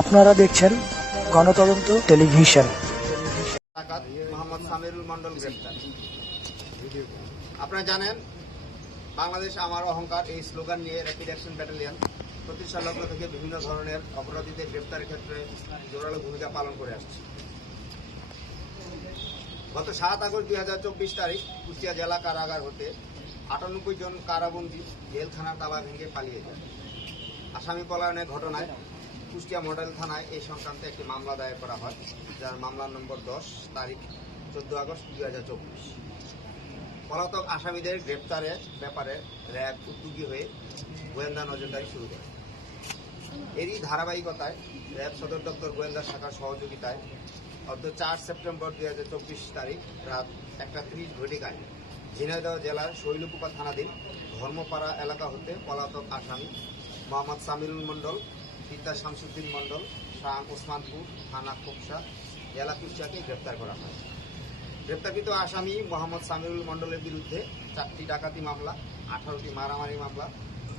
আপনারা দেখছেন গণতদন্ত টেলিভিশন। মোহাম্মদ আপনারা জানেন, বাংলাদেশ আমার অহংকার এই স্লোগান নিয়ে র্যাপিড অ্যাকশন ব্যাটালিয়ন প্রতিষ্ঠা লগ্ন থেকে বিভিন্ন ধরনের অপরাধীদের গ্রেপ্তারের ক্ষেত্রে জোরালো ভূমিকা পালন করে আসছে। গত সাত আগস্ট দুই হাজার চব্বিশ তারিখ কুষ্টিয়া জেলা কারাগার হতে আটানব্বই জন কারাবন্দী জেলখানার তালা ভেঙে পালিয়ে যায়। আসামি পলায়নের ঘটনায় কুষ্টিয়া মডেল থানায় এই সংক্রান্তে একটি মামলা দায়ের করা হয়, যার মামলা নম্বর দশ, তারিখ চোদ্দ আগস্ট দুই হাজার চব্বিশ। পলাতক আসামিদের গ্রেপ্তারের ব্যাপারে র্যাব উদ্যোগী হয়ে গোয়েন্দা নজরদারি শুরু করে। এরই ধারাবাহিকতায় র্যাব সদর দপ্তর গোয়েন্দা শাখার সহযোগিতায় অর্ধ চার সেপ্টেম্বর দুই হাজার চব্বিশ তারিখ রাত একটা ত্রিশ ঘটিকায় ঝিনাইদহ জেলার শৈলকুপা থানাধীন ধর্মপাড়া এলাকা হতে পলাতক আসামি মোহাম্মদ সামিরুল মণ্ডল পিতা শামসুদ্দিন মণ্ডল, শাহ ওসমানপুর, থানা জেলা কুষ্টিয়াকে গ্রেপ্তার করা হয়। গ্রেপ্তারকৃত আসামি মোহাম্মদ সামিরুল মণ্ডলের বিরুদ্ধে চারটি ডাকাতি মামলা, আঠারোটি মারামারি মামলা,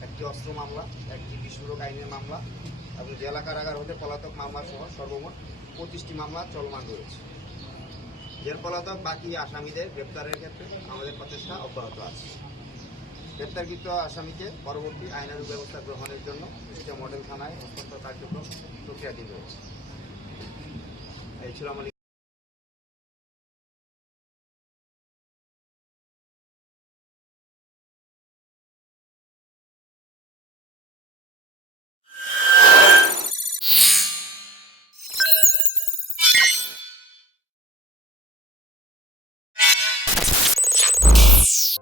একটি অস্ত্র মামলা, একটি বিস্ফোরক আইনের মামলা এবং জেলা কারাগার হতে পলাতক মামলা সহ সর্বমোট পঁচিশটি মামলা চলমান রয়েছে। জেল পলাতক বাকি আসামিদের গ্রেপ্তারের ক্ষেত্রে আমাদের প্রচেষ্টা অব্যাহত আছে। গ্রেপ্তারকৃত আসামিকে পরবর্তী আইনানুগ ব্যবস্থা গ্রহণের জন্য মডেল থানায় অত্যন্ত কার্যক্রম প্রক্রিয়াধীন রয়েছে। এই ছিল আমার